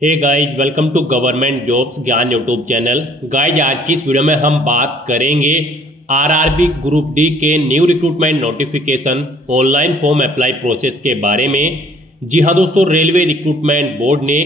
Hey guys, welcome to government jobs Gyan YouTube channel. Guys, आज की इस वीडियो में हम बात करेंगे आरआरबी ग्रुप डी के new recruitment notification online form apply process के बारे में। जी हाँ दोस्तों, रेलवे रिक्रूटमेंट बोर्ड ने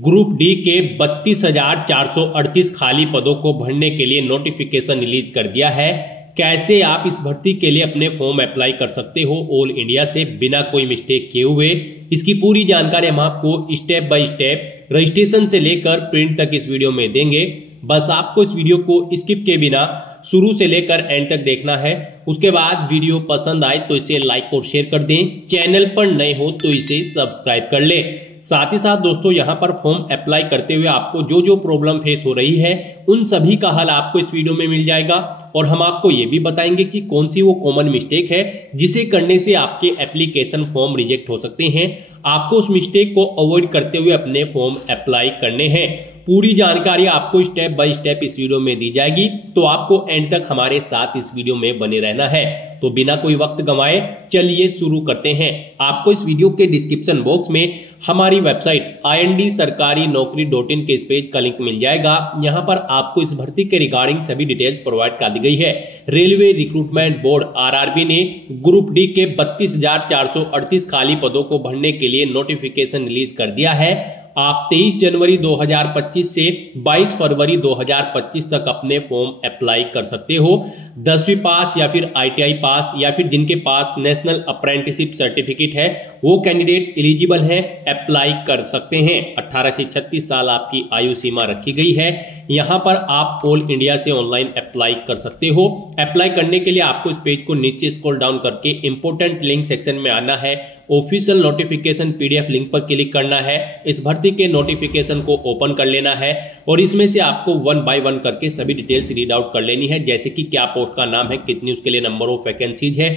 ग्रुप डी के 32,438 खाली पदों को भरने के लिए नोटिफिकेशन रिलीज कर दिया है। कैसे आप इस भर्ती के लिए अपने फॉर्म अप्लाई कर सकते हो ऑल इंडिया से बिना कोई मिस्टेक किए हुए, इसकी पूरी जानकारी हम आपको स्टेप बाय स्टेप रजिस्ट्रेशन से लेकर प्रिंट तक इस वीडियो में देंगे। बस आपको इस वीडियो को स्किप के बिना शुरू से लेकर एंड तक देखना है। उसके बाद वीडियो पसंद आए तो इसे लाइक और शेयर कर दें, चैनल पर नए हो तो इसे सब्सक्राइब कर ले। साथ ही साथ दोस्तों, यहाँ पर फॉर्म अप्लाई करते हुए आपको जो जो प्रॉब्लम फेस हो रही है उन सभी का हल आपको इस वीडियो में मिल जाएगा। और हम आपको ये भी बताएंगे कि कौन सी वो कॉमन मिस्टेक है जिसे करने से आपके एप्लीकेशन फॉर्म रिजेक्ट हो सकते हैं। आपको उस मिस्टेक को अवॉइड करते हुए अपने फॉर्म अप्लाई करने हैं। पूरी जानकारी आपको स्टेप बाय स्टेप इस वीडियो में दी जाएगी, तो आपको एंड तक हमारे साथ इस वीडियो में बने रहना है। तो बिना कोई वक्त गंवाए चलिए शुरू करते हैं। आपको इस वीडियो के डिस्क्रिप्शन बॉक्स में हमारी वेबसाइट IND-sarkari-naukri.in के इस पेज का लिंक मिल जाएगा। यहाँ पर आपको इस भर्ती के रिगार्डिंग सभी डिटेल्स प्रोवाइड कर दी गई है। रेलवे रिक्रूटमेंट बोर्ड आरआरबी ने ग्रुप डी के 32,438 खाली पदों को भरने के लिए नोटिफिकेशन रिलीज कर दिया है। आप 23 जनवरी 2025 से 22 फरवरी 2025 तक अपने फॉर्म अप्लाई कर सकते हो। 10वीं पास या फिर ITI पास या फिर जिनके पास नेशनल अप्रेंटिसशिप सर्टिफिकेट है वो कैंडिडेट एलिजिबल हैं, अप्लाई कर सकते हैं। 18 से 36 साल आपकी आयु सीमा रखी गई है। यहाँ पर आप ऑल इंडिया से ऑनलाइन अप्लाई कर सकते हो। अप्लाई करने के लिए आपको इस पेज को नीचे स्क्रॉल डाउन करके इंपोर्टेंट लिंक सेक्शन में आना है। ऑफिशियल नोटिफिकेशन PDF लिंक पर क्लिक करना है। इस भर्ती के नोटिफिकेशन को ओपन कर लेना है और इसमें से आपको 1 बाय 1 करके सभी डिटेल्स रीड आउट कर लेनी है, जैसे कि क्या पोस्ट का नाम है, कितनी उसके लिए नंबर ऑफ वैकेंसीज है,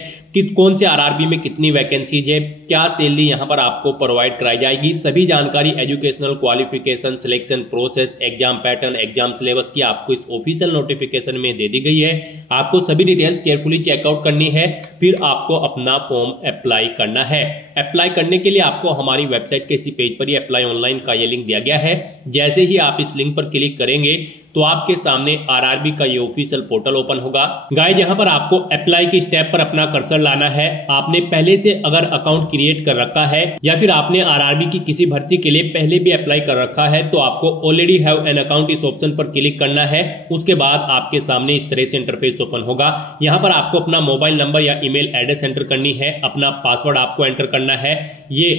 कौन से आरआरबी में कितनी वैकेंसीज है, क्या सैलरी यहाँ पर आपको प्रोवाइड कराई जाएगी। सभी जानकारी, educational qualification, selection process, exam pattern, exam syllabus की आपको इस ऑफिशियल नोटिफिकेशन में दे दी गई है। आपको सभी डिटेल्स केयरफुली चेकआउट करनी है, फिर आपको अपना फॉर्म अप्लाई करना है। अप्लाई करने के लिए आपको हमारी वेबसाइट के इसी पेज पर ही अप्लाई ऑनलाइन का ये लिंक दिया गया है। जैसे ही आप इस लिंक पर क्लिक करेंगे तो आपके सामने आरआरबी का ये ऑफिशियल पोर्टल ओपन होगा। गाइस, यहाँ पर आपको अप्लाई की स्टेप पर अपना कर्सर लाना है। आपने पहले से अगर अकाउंट क्रिएट कर रखा है या फिर आपने आरआरबी की किसी भर्ती के लिए पहले भी अप्लाई कर रखा है तो आपको ऑलरेडी हैव एन अकाउंट इस ऑप्शन पर क्लिक करना है। उसके बाद आपके सामने इस तरह से इंटरफेस ओपन होगा। यहाँ पर आपको अपना मोबाइल नंबर या ईमेल एड्रेस एंटर करनी है, अपना पासवर्ड आपको एंटर करना है। ये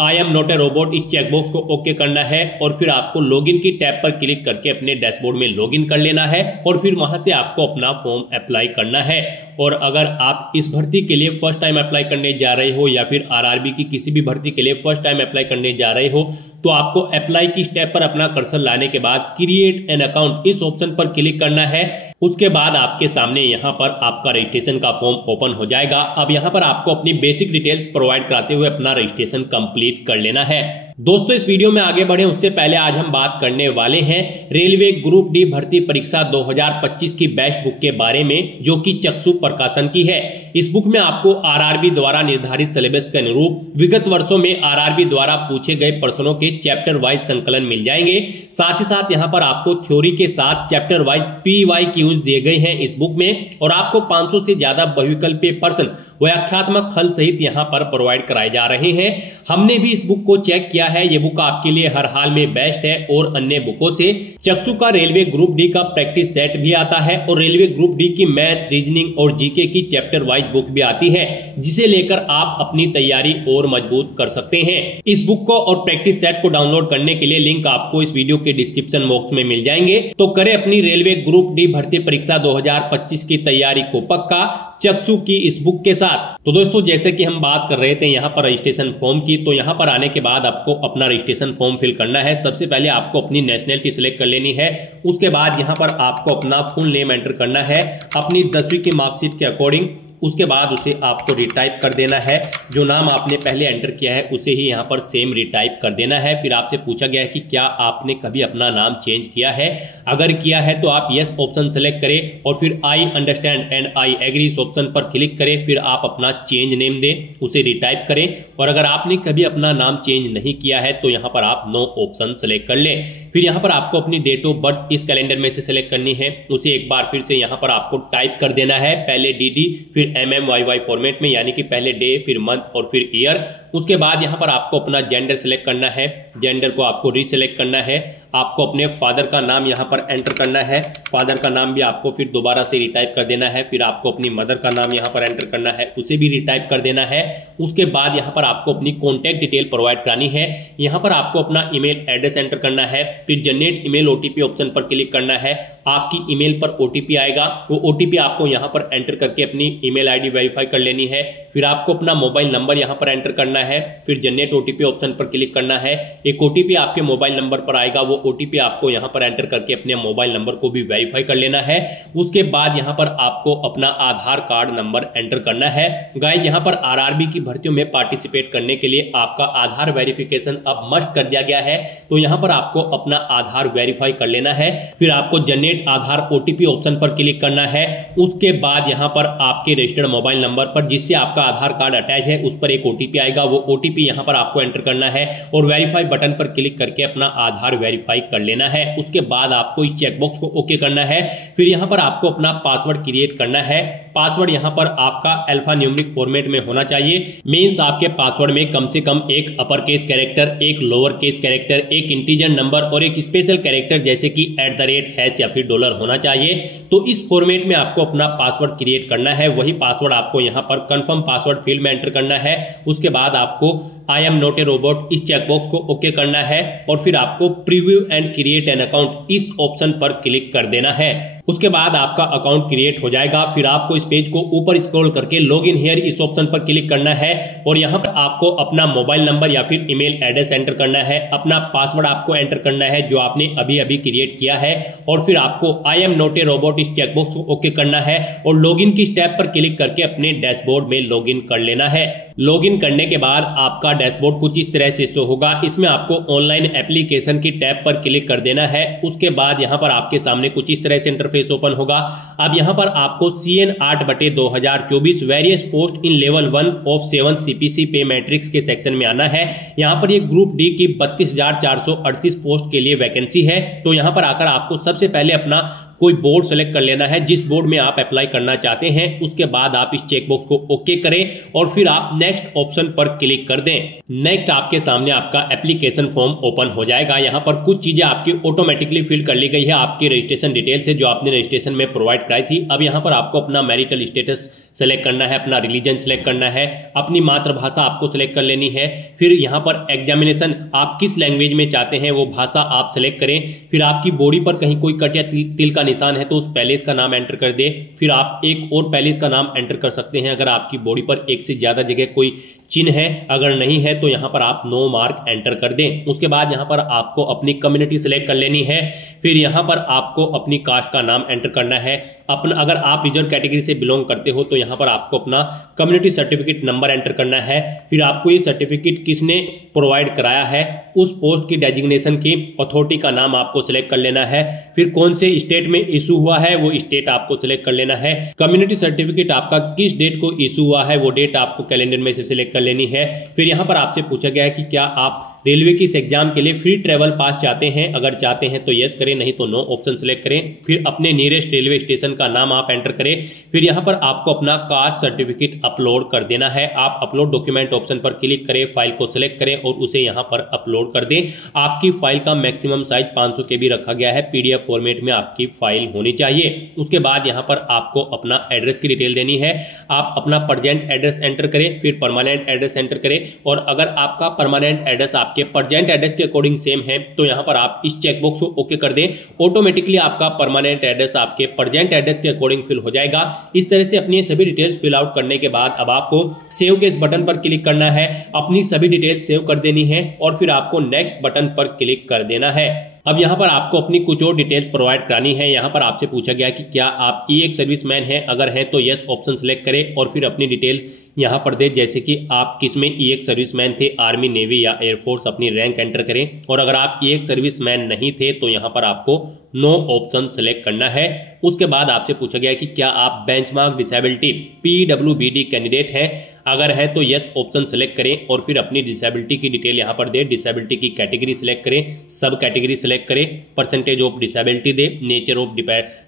I am not a robot इस चेकबॉक्स को ओके करना है और फिर आपको लॉगिन की टैब पर क्लिक करके अपने डैशबोर्ड में लॉगिन कर लेना है और फिर वहां से आपको अपना फॉर्म अप्लाई करना है। और अगर आप इस भर्ती के लिए फर्स्ट टाइम अप्लाई करने जा रहे हो या फिर आरआरबी की किसी भी भर्ती के लिए फर्स्ट टाइम अप्लाई करने जा रहे हो तो आपको अप्लाई की स्टेप पर अपना कर्सर लाने के बाद क्रिएट एन अकाउंट इस ऑप्शन पर क्लिक करना है। उसके बाद आपके सामने यहाँ पर आपका रजिस्ट्रेशन का फॉर्म ओपन हो जाएगा। अब यहाँ पर आपको अपनी बेसिक डिटेल्स प्रोवाइड कराते हुए अपना रजिस्ट्रेशन कंप्लीट कर लेना है। दोस्तों, इस वीडियो में आगे बढ़े उससे पहले आज हम बात करने वाले हैं रेलवे ग्रुप डी भर्ती परीक्षा 2025 की बेस्ट बुक के बारे में, जो कि चक्षु प्रकाशन की है। इस बुक में आपको आरआरबी द्वारा निर्धारित सिलेबस के अनुरूप विगत वर्षों में आरआरबी द्वारा पूछे गए प्रश्नों के चैप्टर वाइज संकलन मिल जाएंगे। साथ ही साथ यहाँ पर आपको थ्योरी के साथ चैप्टर वाइज PYQs दिए गए हैं इस बुक में, और आपको 500 से ज्यादा बहुविकल्पीय प्रश्न व्याख्यात्मक हल सहित यहाँ पर प्रोवाइड कराए जा रहे हैं। हमने भी इस बुक को चेक किया है। ये बुक आपके लिए हर हाल में बेस्ट है और अन्य बुकों से। चक्षु का रेलवे ग्रुप डी का प्रैक्टिस सेट भी आता है और रेलवे ग्रुप डी की मैथ्स, रीजनिंग और जीके की चैप्टर वाइज बुक भी आती है, जिसे लेकर आप अपनी तैयारी और मजबूत कर सकते हैं। इस बुक को और प्रैक्टिस सेट को डाउनलोड करने के लिए लिंक आपको इस वीडियो के डिस्क्रिप्शन बॉक्स में मिल जाएंगे। तो करें अपनी रेलवे ग्रुप डी भर्ती परीक्षा 2025 की तैयारी को पक्का चक्षु की इस बुक के साथ। तो दोस्तों, जैसे कि हम बात कर रहे थे यहाँ पर रजिस्ट्रेशन फॉर्म की, तो यहाँ पर आने के बाद आपको अपना रजिस्ट्रेशन फॉर्म फिल करना है। सबसे पहले आपको अपनी नेशनलिटी सिलेक्ट कर लेनी है। उसके बाद यहाँ पर आपको अपना फुल नेम एंटर करना है, अपनी 10वीं की मार्कशीट के अकॉर्डिंग उसके बाद उसे आपको रिटाइप कर देना है। जो नाम आपने पहले एंटर किया है उसे ही यहाँ पर सेम रिटाइप कर देना है। फिर आपसे पूछा गया है कि क्या आपने कभी अपना नाम चेंज किया है। अगर किया है तो आप यस ऑप्शन सेलेक्ट करें और फिर I understand and I agree इस ऑप्शन पर क्लिक करें। फिर आप अपना चेंज नेम दें, उसे रिटाइप करें। और अगर आपने कभी अपना नाम चेंज नहीं किया है तो यहाँ पर आप नो ऑप्शन सेलेक्ट कर लें। फिर यहाँ पर आपको अपनी डेट ऑफ बर्थ इस कैलेंडर में से सेलेक्ट करनी है, उसे एक बार फिर से यहाँ पर आपको टाइप कर देना है। पहले DD फिर MMYY फॉर्मेट में, यानी कि पहले डे फिर मंथ और फिर ईयर। उसके बाद यहाँ पर आपको अपना जेंडर सेलेक्ट करना है, जेंडर को आपको रीसेलेक्ट करना है। आपको अपने फादर का नाम यहाँ पर एंटर करना है, फादर का नाम भी आपको फिर दोबारा से रिटाइप कर देना है। फिर आपको अपनी मदर का नाम यहाँ पर एंटर करना है, उसे भी रिटाइप कर देना है। उसके बाद यहाँ पर आपको अपनी कॉन्टैक्ट डिटेल प्रोवाइड करानी है। यहाँ पर आपको अपना ईमेल एड्रेस एंटर करना है, फिर जनरेट ईमेल OTP ऑप्शन पर क्लिक करना है। आपकी ईमेल पर OTP आएगा, वो OTP आपको यहाँ पर एंटर करके अपनी ईमेल ID वेरीफाई कर लेनी है। फिर आपको अपना मोबाइल नंबर यहाँ पर एंटर करना है, फिर जनरेट OTP ऑप्शन पर क्लिक करना है। एक OTP आपके मोबाइल नंबर पर आएगा, वो OTP आपको यहाँ पर एंटर करके अपने मोबाइल नंबर को भी वेरीफाई कर लेना है। उसके बाद यहाँ पर आपको अपना आधार कार्ड नंबर एंटर करना है। गाइस, यहाँ पर RRB की भर्तियों में पार्टिसिपेट करने के लिए आपका आधार वेरिफिकेशन अब मस्ट कर दिया गया है, तो यहाँ पर आपको अपना आधार वेरीफाई कर लेना है। फिर आपको जनरेट आधार OTP ऑप्शन पर क्लिक करना है। उसके बाद यहाँ पर आपके रजिस्टर्ड मोबाइल नंबर पर जिससे आपका आधार कार्ड अटैच है उस पर एक OTP आएगा, वो OTP यहाँ पर आपको एंटर करना है और वेरीफाई बटन पर क्लिक करके अपना आधार वेरीफाई कर लेना है। उसके बाद आपको इस चेकबॉक्स को ओके करना है। फिर यहाँ पर आपको अपना पासवर्ड क्रिएट करना है। पासवर्ड यहाँ पर आपका अल्फा न्यूमेरिक फॉर्मेट में होना चाहिए। मींस आपके पासवर्ड में कम से कम एक अपर केस कैरेक्टर, एक लोअर केस कैरेक्टर, एक इंटीजर नंबर और एक स्पेशल कैरेक्टर जैसे कि @ या फिर $, होना चाहिए। तो इस फॉर्मेट में आपको अपना पासवर्ड क्रिएट करना है। वही पासवर्ड आपको यहाँ पर कंफर्म पासवर्ड फील्ड में एंटर करना है। उसके बाद आपको I am not a robot इस चेकबॉक्स को ओके करना है और फिर आपको preview and create an account इस ऑप्शन पर क्लिक कर देना है। उसके बाद आपका अकाउंट क्रिएट हो जाएगा। फिर आपको इस पेज को ऊपर स्क्रॉल करके लॉग इन हियर इस ऑप्शन पर क्लिक करना है और यहाँ पर आपको अपना मोबाइल नंबर या फिर ईमेल एड्रेस एंटर करना है। अपना पासवर्ड आपको एंटर करना है जो आपने अभी अभी क्रिएट किया है और फिर आपको I am not a robot इस चेकबॉक्स को ओके करना है और लॉगिन की स्टेप पर क्लिक करके अपने डैशबोर्ड में लॉगिन कर लेना है। लॉगिन करने के बाद आपका डैशबोर्ड कुछ इस तरह से शो होगा। इसमें आपको ऑनलाइन एप्लीकेशन की टैब पर क्लिक कर देना है। उसके बाद यहाँ पर आपके सामने कुछ इस तरह से इंटरफेस ओपन होगा। अब यहाँ पर आपको CN 8/2024 various post in level 1 of 7 CPC पे मैट्रिक्स के सेक्शन में आना है। यहाँ पर ये ग्रुप D की 32,438 पोस्ट के लिए वैकेंसी है। तो यहाँ पर आकर आपको सबसे पहले अपना कोई बोर्ड सेलेक्ट कर लेना है जिस बोर्ड में आप अप्लाई करना चाहते हैं। उसके बाद आप इस चेकबॉक्स को ओके करें और फिर आप नेक्स्ट ऑप्शन पर क्लिक कर दें। नेक्स्ट आपके सामने आपका एप्लीकेशन फॉर्म ओपन हो जाएगा। यहाँ पर कुछ चीजें आपकी ऑटोमेटिकली फिल कर ली गई है आपकी रजिस्ट्रेशन डिटेल से जो आपने रजिस्ट्रेशन में प्रोवाइड कराई थी। अब यहाँ पर आपको अपना मैरिटल स्टेटस सेलेक्ट करना है, अपना रिलीजन सेलेक्ट करना है, अपनी मातृभाषा आपको सेलेक्ट कर लेनी है। फिर यहाँ पर एग्जामिनेशन आप किस लैंग्वेज में चाहते हैं वो भाषा आप सेलेक्ट करें। फिर आपकी बॉडी पर कहीं कोई कट या तिल का निशान है तो उस पैलेस का नाम एंटर कर दे। फिर आप एक और पैलेस का नाम एंटर कर सकते हैं अगर आपकी बॉडी पर एक से ज्यादा जगह कोई चिन्ह है। अगर नहीं है तो यहाँ पर आप नो मार्क एंटर कर दें। उसके बाद यहाँ पर आपको अपनी कम्युनिटी सेलेक्ट कर लेनी है। फिर यहाँ पर आपको अपनी कास्ट का नाम एंटर करना है। अपना अगर आप रिजर्व कैटेगरी से बिलोंग करते हो तो यहाँ पर आपको अपना कम्युनिटी सर्टिफिकेट नंबर एंटर करना है। फिर आपको ये सर्टिफिकेट किसने प्रोवाइड कराया है उस पोस्ट की डेजिग्नेशन की अथॉरिटी का नाम आपको सिलेक्ट कर लेना है। फिर कौन से स्टेट में इशू हुआ है वो स्टेट आपको सिलेक्ट कर लेना है। कम्युनिटी सर्टिफिकेट आपका किस डेट को इशू हुआ है वो डेट आपको कैलेंडर में से सिलेक्ट कर लेनी है। फिर यहाँ पर आपसे पूछा गया है कि क्या आप रेलवे की इस एग्जाम के लिए फ्री ट्रेवल पास चाहते हैं। अगर चाहते हैं तो यस करें, नहीं तो नो ऑप्शन सेलेक्ट करें। फिर अपने नियरेस्ट रेलवे स्टेशन का नाम आप एंटर करें। फिर यहाँ पर आपको अपना कास्ट सर्टिफिकेट अपलोड कर देना है। आप अपलोड डॉक्यूमेंट ऑप्शन पर क्लिक करें, फाइल को सिलेक्ट करें और उसे यहाँ पर अपलोड कर दें। आपकी फाइल का मैक्सिमम साइज 500 KB रखा गया है। PDF फॉर्मेट में आपकी फाइल होनी चाहिए। उसके बाद यहाँ पर आपको अपना एड्रेस की डिटेल देनी है। आप अपना प्रेजेंट एड्रेस एंटर करें, फिर परमानेंट एड्रेस एंटर करें और अगर आपका परमानेंट एड्रेस आपके प्रेजेंट एड्रेस के अकॉर्डिंग सेम है तो यहाँ पर आप इस चेकबॉक्स को ओके कर दें। ऑटोमेटिकली आपका परमानेंट एड्रेस आपके प्रेजेंट एड्रेस के अकॉर्डिंग फिल हो जाएगा। इस तरह से अपनी सभी डिटेल्स फिल आउट करने के बाद अब आपको सेव के इस बटन पर क्लिक करना है। अपनी सभी डिटेल्स सेव कर देनी है और फिर आपको नेक्स्ट बटन पर क्लिक कर देना है। अब यहाँ पर आपको अपनी कुछ और डिटेल्स प्रोवाइड करानी है। यहाँ पर आपसे पूछा गया कि क्या आप ई1 सर्विसमैन हैं, अगर हैं तो यस ऑप्शन सेलेक्ट करें और फिर अपनी डिटेल यहाँ पर दे, जैसे कि आप किसमें ई1 सर्विसमैन थे, आर्मी, नेवी या एयरफोर्स, अपनी रैंक एंटर करें। और अगर आप ई1 सर्विसमैन नहीं थे तो यहाँ पर आपको नो ऑप्शन सेलेक्ट करना है। उसके बाद आपसे पूछा गया कि क्या आप बेंचमार्क डिसेबिलिटी PWBD कैंडिडेट हैं, अगर है तो यस ऑप्शन सेलेक्ट करें और फिर अपनी डिसेबिलिटी की डिटेल यहाँ पर दे। डिसेबिलिटी की कैटेगरी सिलेक्ट करें, सब कैटेगरी सिलेक्ट करें, परसेंटेज ऑफ डिसेबिलिटी दे, नेचर ऑफ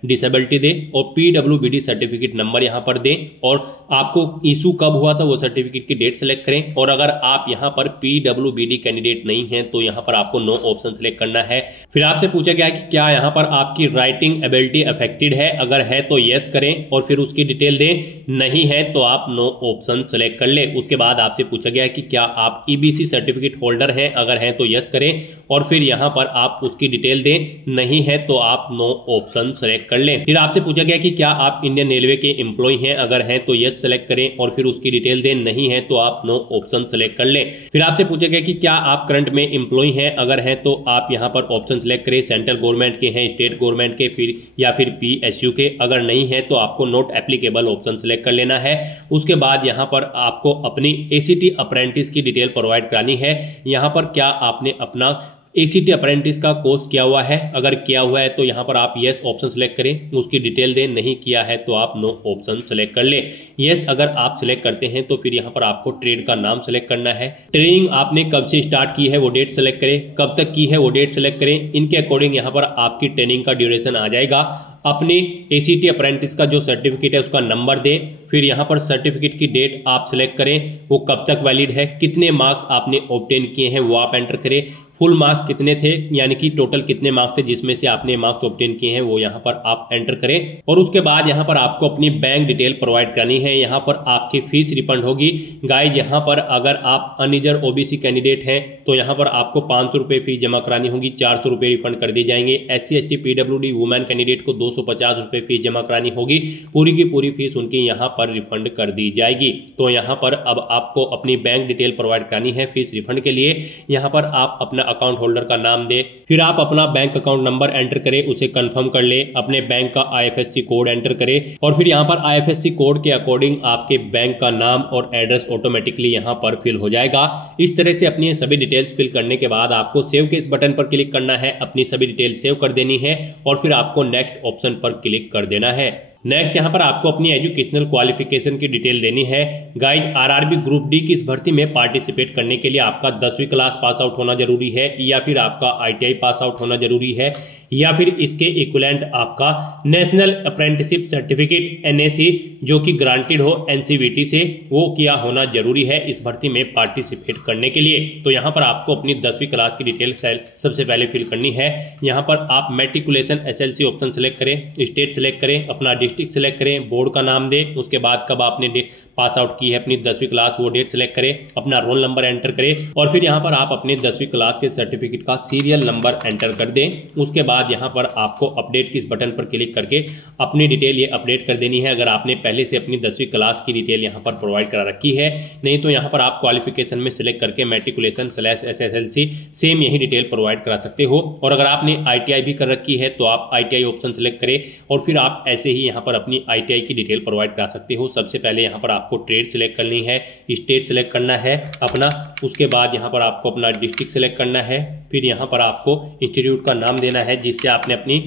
डिसेबिलिटी दे और PWBD सर्टिफिकेट नंबर यहाँ पर दें और आपको इशू कब हुआ था वो सर्टिफिकेट की डेट सेलेक्ट करें। और अगर आप यहाँ पर PWBD कैंडिडेट नहीं हैं तो यहाँ पर आपको नो ऑप्शन सेलेक्ट करना है। फिर आपसे पूछा गया कि क्या यहाँ पर आपकी राइटिंग एबिलिटी अफेक्टेड है, अगर है तो यस करें और फिर उसकी डिटेल दें, नहीं है तो आप नो ऑप्शन सेलेक्ट कर ले। उसके बाद आपसे पूछा गया कि क्या आप EBC सर्टिफिकेट होल्डर हैं, अगर हैं तो यस करें और फिर यहाँ पर आप उसकी डिटेल दें, नहीं है तो आप नो ऑप्शन सेलेक्ट कर लें। फिर आपसे पूछा गया कि क्या आप इंडियन रेलवे के एम्प्लॉय हैं, अगर हैं तो यस सेलेक्ट करें और फिर उसकी डिटेल दें, नहीं है तो आप नो ऑप्शन सेलेक्ट कर लें। फिर आपसे पूछा गया कि क्या आप करंट में एम्प्लॉय हैं, अगर हैं तो आप यहाँ पर ऑप्शन सेलेक्ट करें, सेंट्रल गवर्नमेंट के हैं, स्टेट गवर्नमेंट के फिर या फिर PSU के, अगर नहीं है तो आपको नॉट एप्लीकेबल ऑप्शन सेलेक्ट कर लेना है। उसके बाद यहाँ पर आपको अपनी ACT अप्रेंटिस की डिटेल प्रोवाइड करानी है। यहाँ पर क्या आपने अपना ACT अप्रेंटिस का कोर्स किया हुआ है, अगर किया हुआ है तो यहाँ पर आप यस ऑप्शन सेलेक्ट करें, उसकी डिटेल दें, नहीं किया है तो आप नो ऑप्शन सेलेक्ट कर लें। यस अगर आप सिलेक्ट करते हैं तो फिर यहाँ पर आपको ट्रेड का नाम सेलेक्ट करना है। ट्रेनिंग आपने कब से स्टार्ट की है वो डेट सेलेक्ट करें, कब तक की है वो डेट सेलेक्ट करें, इनके अकॉर्डिंग यहाँ पर आपकी ट्रेनिंग का ड्यूरेशन आ जाएगा। अपने ACT अप्रेंटिस का जो सर्टिफिकेट है उसका नंबर दें, फिर यहाँ पर सर्टिफिकेट की डेट आप सिलेक्ट करें, वो कब तक वैलिड है, कितने मार्क्स आपने ऑब्टेन किए हैं वो आप एंटर करें, फुल मार्क्स कितने थे यानी कि टोटल कितने मार्क्स थे जिसमें से आपने मार्क्स ऑब्टेन किए हैं वो यहाँ पर आप एंटर करें। और उसके बाद यहाँ पर आपको अपनी बैंक डिटेल प्रोवाइड करनी है। यहाँ पर आपकी फीस रिफंड होगी। गाइज यहाँ पर अगर आप अनरिजर्व OBC कैंडिडेट हैं तो यहाँ पर आपको 500 रुपये फीस जमा करानी होगी, 400 रुपये रिफंड कर दिए जाएंगे। SC ST PWD women candidate को 250 रुपये फीस जमा करानी होगी, पूरी की पूरी फीस उनकी यहाँ पर रिफंड कर दी जाएगी। तो यहाँ पर अब आपको अपनी बैंक डिटेल प्रोवाइड करानी है फीस रिफंड के लिए। यहाँ पर आप अपना अकाउंट होल्डर का नाम दे, फिर आप अपना बैंक अकाउंट नंबर एंटर करें, उसे कंफर्म कर ले, अपने बैंक का IFSC कोड एंटर करें और फिर यहाँ पर IFSC कोड के अकॉर्डिंग आपके बैंक का नाम और एड्रेस ऑटोमेटिकली यहाँ पर फिल हो जाएगा। इस तरह से अपनी सभी डिटेल्स फिल करने के बाद आपको सेव के इस बटन पर क्लिक करना है, अपनी सभी डिटेल सेव कर देनी है और फिर आपको नेक्स्ट ऑप्शन पर क्लिक कर देना है। नेक्स्ट यहाँ पर आपको अपनी एजुकेशनल क्वालिफिकेशन की डिटेल देनी है। गाइज RRB ग्रुप डी की इस भर्ती में पार्टिसिपेट करने के लिए आपका 10वीं क्लास पास आउट होना जरूरी है या फिर आपका ITI पास आउट होना जरूरी है या फिर इसके इक्विवेलेंट आपका नेशनल अप्रेंटिसशिप सर्टिफिकेट NAC जो कि ग्रांटेड हो NCVT से, वो किया होना जरूरी है इस भर्ती में पार्टिसिपेट करने के लिए। तो यहाँ पर आपको अपनी 10वीं क्लास की डिटेल सबसे पहले फिल करनी है। यहाँ पर आप मैट्रिकुलेशन SLC ऑप्शन सेलेक्ट करें, स्टेट सेलेक्ट करें, अपना डिस्ट्रिक्ट सेलेक्ट करें, बोर्ड का नाम दें, उसके बाद कब आपने पास आउट की है अपनी 10वीं क्लास वो डेट सेलेक्ट करें, अपना रोल नंबर एंटर करें और फिर यहाँ पर आप अपनी 10वीं क्लास के सर्टिफिकेट का सीरियल नंबर एंटर कर दें। उसके बाद यहाँ पर आपको अपडेट किस बटन पर क्लिक करके अपनी डिटेल ये अपडेट कर देनी है, अगर आपने पहले से अपनी 10वीं क्लास की डिटेल यहाँ पर प्रोवाइड करा रखी है। नहीं तो यहाँ पर आप क्वालिफिकेशन में सिलेक्ट करके मैट्रिकुलेशन /SSLC सेम यही डिटेल प्रोवाइड करा सकते हो। और अगर आपने ITI भी कर रखी है तो आप ITI ऑप्शन सेलेक्ट करें और फिर आप ऐसे ही यहाँ पर अपनी ITI की डिटेल प्रोवाइड करा सकते हो। सबसे पहले यहाँ पर आपको ट्रेड सेलेक्ट करनी है, स्टेट सेलेक्ट करना है अपना, उसके बाद यहाँ पर आपको अपना डिस्ट्रिक्ट सेलेक्ट करना है, फिर यहाँ पर आपको इंस्टीट्यूट का नाम देना है जिससे आपने अपनी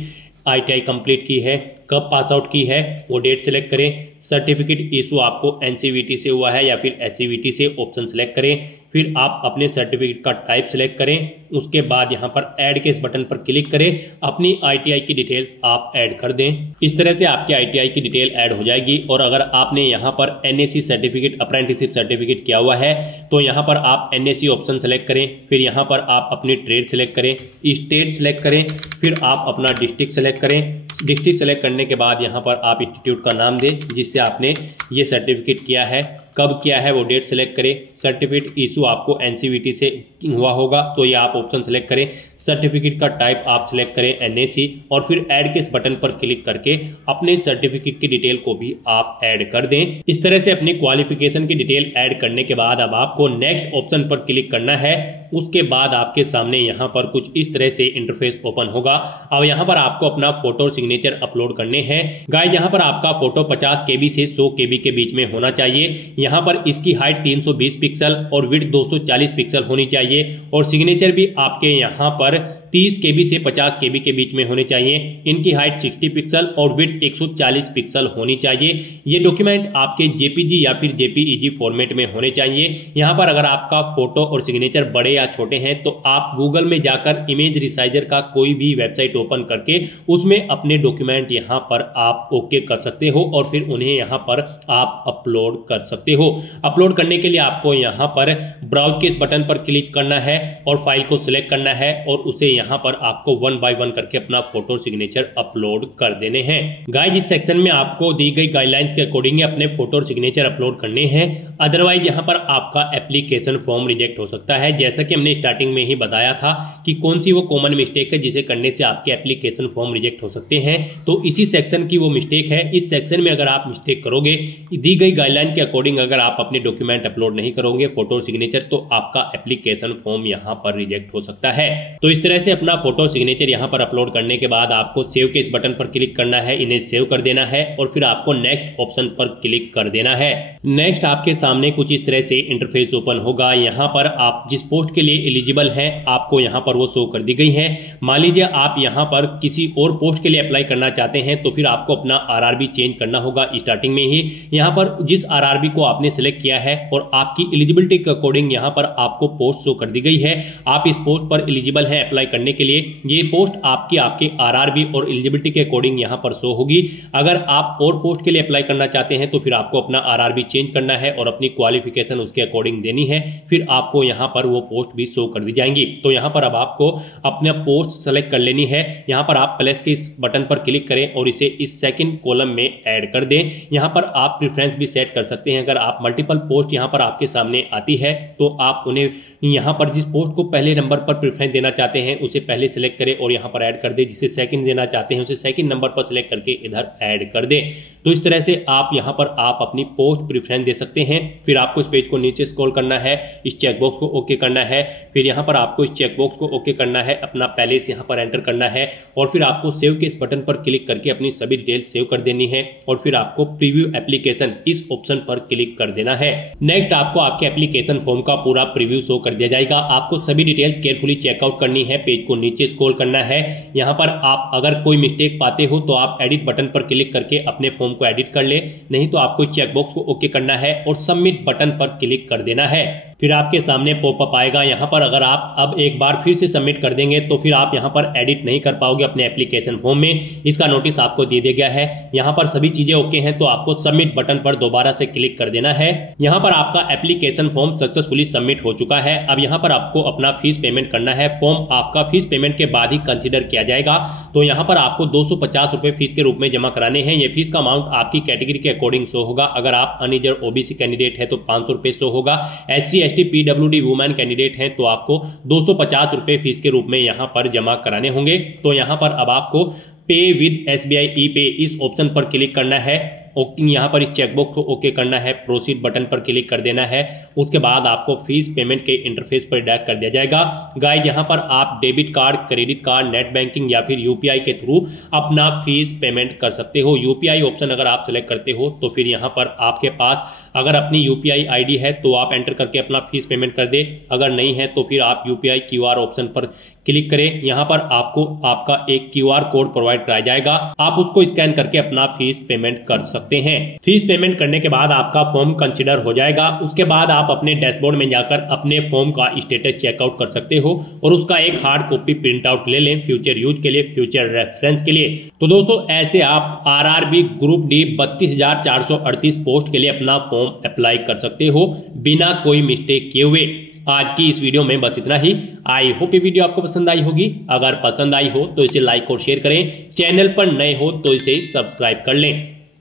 ITI कंप्लीट की है, कब पास आउट की है वो डेट सेलेक्ट करें, सर्टिफिकेट इशू आपको NCVT से हुआ है या फिर SCVT से ऑप्शन सेलेक्ट करें, फिर आप अपने सर्टिफिकेट का टाइप सेलेक्ट करें। उसके बाद यहाँ पर ऐड के इस बटन पर क्लिक करें, अपनी ITI की डिटेल्स आप ऐड कर दें। इस तरह से आपकी ITI की डिटेल ऐड हो जाएगी। और अगर आपने यहाँ पर NAC सर्टिफिकेट अप्रेंटिसशिप सर्टिफिकेट किया हुआ है तो यहाँ पर आप NAC ऑप्शन सेलेक्ट करें, फिर यहाँ पर आप अपनी ट्रेड सेलेक्ट करें, स्टेट सेलेक्ट करें, फिर आप अपना डिस्ट्रिक्ट सेलेक्ट करें। डिस्ट्रिक्ट सेलेक्ट करने के बाद यहाँ पर आप इंस्टीट्यूट का नाम दें जिससे आपने ये सर्टिफिकेट किया है, कब किया है वो डेट सेलेक्ट करें। सर्टिफिकेट इशू आपको एनसीवीटी से हुआ होगा तो ये आप ऑप्शन सेलेक्ट करें। सर्टिफिकेट का टाइप आप सिलेक्ट करें एनएसी और फिर ऐड केस बटन पर क्लिक करके अपने सर्टिफिकेट की डिटेल को भी आप ऐड कर दें। इस तरह से अपनी क्वालिफिकेशन की डिटेल ऐड करने के बाद अब आपको नेक्स्ट ऑप्शन पर क्लिक करना है। उसके बाद आपके सामने यहाँ पर कुछ इस तरह से इंटरफेस ओपन होगा। अब यहाँ पर आपको अपना फोटो और सिग्नेचर अपलोड करने हैं। गाइस यहाँ पर आपका फोटो 50 KB से 100 KB के बीच में होना चाहिए। यहाँ पर इसकी हाइट 320 पिक्सल और विड्थ 240 पिक्सल होनी चाहिए और सिग्नेचर भी आपके यहाँ पर 30 KB से 50 KB के बीच में होने चाहिए। इनकी हाइट 60 पिक्सल और विड्थ 140 पिक्सल होनी चाहिए। ये डॉक्यूमेंट आपके जेपीजी या फिर जेपीईजी फॉर्मेट में होने चाहिए। यहाँ पर अगर आपका फोटो और सिग्नेचर बड़े या छोटे हैं तो आप गूगल में जाकर इमेज रिसाइजर का कोई भी वेबसाइट ओपन करके उसमें अपने डॉक्यूमेंट यहाँ पर आप ओके कर सकते हो और फिर उन्हें यहाँ पर आप अपलोड कर सकते हो। अपलोड करने के लिए आपको यहाँ पर ब्राउज केस बटन पर क्लिक करना है और फाइल को सिलेक्ट करना है और उसे यहाँ पर आपको 1 बाय 1 करके अपना फोटो सिग्नेचर अपलोड कर देने हैं। गाइस इस सेक्शन में आपको दी गई गाइडलाइंस के अकॉर्डिंग अपने फोटो और सिग्नेचर अपलोड करने हैं, अदरवाइज यहाँ पर आपका एप्लीकेशन फॉर्म रिजेक्ट हो सकता है। जैसा कि हमने स्टार्टिंग में ही बताया था कि कौन सी वो कॉमन मिस्टेक है जिसे करने से आपके एप्लीकेशन फॉर्म रिजेक्ट हो सकते हैं, तो इसी सेक्शन की वो मिस्टेक है। इस सेक्शन में अगर आप मिस्टेक करोगे, दी गई गाइडलाइन के अकॉर्डिंग अगर आप अपने डॉक्यूमेंट अपलोड नहीं करोगे फोटो और सिग्नेचर, तो आपका एप्लीकेशन फॉर्म यहाँ पर रिजेक्ट हो सकता है। तो इस तरह से अपना फोटो सिग्नेचर यहाँ पर अपलोड करने के बाद आपको सेव के इस बटन पर क्लिक करना है, इन्हें सेव कर देना है और फिर आपको नेक्स्ट ऑप्शन पर क्लिक कर देना है। नेक्स्ट आपके सामने कुछ इस तरह से इंटरफेस ओपन होगा। यहाँ पर आप जिस पोस्ट के लिए एलिजिबल हैं आपको यहाँ पर वो शो कर दी गई है। मान लीजिए आप यहाँ पर किसी और पोस्ट के लिए अप्लाई करना चाहते हैं तो फिर आपको अपना आरआरबी चेंज करना होगा। स्टार्टिंग में ही यहाँ पर जिस आरआरबी को आपने सिलेक्ट किया है और आपकी एलिजिबिलिटी के अकॉर्डिंग यहाँ पर आपको पोस्ट शो कर दी गई है। आप इस पोस्ट पर एलिजिबल हैं अप्लाई करने के लिए। ये पोस्ट आपके आरआरबी और एलिजिबिलिटी के अकॉर्डिंग यहाँ पर शो होगी। अगर आप और पोस्ट के लिए अप्लाई करना चाहते हैं तो फिर आपको अपना आरआरबी चेंज करना है और अपनी क्वालिफिकेशन उसके अकॉर्डिंग देनी है, फिर आपको यहाँ पर वो पोस्ट भी शो कर दी जाएंगी। तो यहाँ पर अब आपको अपना पोस्ट सेलेक्ट कर लेनी है। यहाँ पर आप प्लस के इस बटन पर क्लिक करें और इसे इस सेकंड कॉलम में ऐड कर दें। यहाँ पर आप प्रेफरेंस भी सेट कर सकते हैं। अगर आप मल्टीपल पोस्ट यहाँ पर आपके सामने आती है तो आप उन्हें यहाँ पर जिस पोस्ट को पहले नंबर पर प्रेफरेंस देना चाहते हैं उसे पहले सिलेक्ट करें और यहाँ पर ऐड कर दे। जिसे सेकंड देना चाहते हैं उसे सेकंड नंबर पर सिलेक्ट करके इधर ऐड कर दे। तो इस तरह से आप यहाँ पर आप अपनी पोस्ट प्रेफरेंस दे सकते हैं। फिर आपको इस पेज को नीचे स्क्रॉल करना है, इस चेकबॉक्स को ओके करना है। फिर यहाँ पर आपको इस चेकबॉक्स को ओके करना है, अपना पैलेस यहाँ पर एंटर करना है और फिर आपको सेव के इस बटन पर क्लिक करके अपनी सभी डिटेल्स सेव कर देनी है और फिर आपको प्रीव्यू एप्लीकेशन इस ऑप्शन पर क्लिक कर देना है। नेक्स्ट आपको आपके एप्लीकेशन फॉर्म का पूरा प्रीव्यू शो कर दिया जाएगा। आपको सभी डिटेल्स केयरफुली चेकआउट करनी है, पेज को नीचे स्क्रॉल करना है। यहाँ पर आप अगर कोई मिस्टेक पाते हो तो आप एडिट बटन पर क्लिक करके अपने फॉर्म को एडिट कर ले, नहीं तो आपको चेकबॉक्स को ओके करना है और सबमिट बटन पर क्लिक कर देना है। फिर आपके सामने पॉपअप आएगा। यहाँ पर अगर आप अब एक बार फिर से सबमिट कर देंगे तो फिर आप यहाँ पर एडिट नहीं कर पाओगे अपने एप्लीकेशन फॉर्म में। इसका नोटिस आपको दे दिया गया है। यहाँ पर सभी चीजें ओके हैं तो आपको सबमिट बटन पर दोबारा से क्लिक कर देना है। यहाँ पर आपका एप्लीकेशन फॉर्म सक्सेसफुली सबमिट हो चुका है। अब यहाँ पर आपको अपना फीस पेमेंट करना है। फॉर्म आपका फीस पेमेंट के बाद ही कंसिडर किया जाएगा। तो यहाँ पर आपको 250 रुपए फीस के रूप में जमा कराने हैं। ये फीस का अमाउंट आपकी कैटेगरी के अकॉर्डिंग शो होगा। अगर आप अनरिजर्व ओबीसी कैंडिडेट है तो 500 रुपए शो होगा। SC ST PWD women candidate हैं तो आपको 250 रुपए फीस के रूप में यहाँ पर जमा कराने होंगे। तो यहाँ पर अब आपको पे विद SBI e-पे इस ऑप्शन पर क्लिक करना है। यहाँ पर इस चेकबॉक्स को ओके करना है, प्रोसीड बटन पर क्लिक कर देना है। उसके बाद आपको फीस पेमेंट के इंटरफेस पर डायरेक्ट कर दिया जाएगा। गाइस यहाँ पर आप debit card, credit card, net banking या फिर UPI के थ्रू अपना फीस पेमेंट कर सकते हो। UPI ऑप्शन अगर आप सेलेक्ट करते हो तो फिर यहाँ पर आपके पास अगर अपनी UPI ID है तो आप एंटर करके अपना फीस पेमेंट कर दे। अगर नहीं है तो फिर आप UPI QR ऑप्शन पर क्लिक करें। यहाँ पर आपको आपका एक QR कोड प्रोवाइड कराया जाएगा, आप उसको स्कैन करके अपना फीस पेमेंट कर सकते हैं। फीस पेमेंट करने के बाद आपका फॉर्म कंसीडर हो जाएगा। उसके बाद आप अपने डैशबोर्ड में जाकर अपने फॉर्म का स्टेटस चेकआउट कर सकते हो और उसका एक हार्ड कॉपी प्रिंट आउट ले लें फ्यूचर यूज के लिए, फ्यूचर रेफरेंस के लिए। तो दोस्तों ऐसे आप RRB ग्रुप D 32,438 पोस्ट के लिए अपना फॉर्म अप्लाई कर सकते हो बिना कोई मिस्टेक किए हुए। आज की इस वीडियो में बस इतना ही। आई होप ये वीडियो आपको पसंद आई होगी। अगर पसंद आई हो तो इसे लाइक और शेयर करें। चैनल पर नए हो तो इसे सब्सक्राइब कर लें।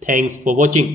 Thanks for watching.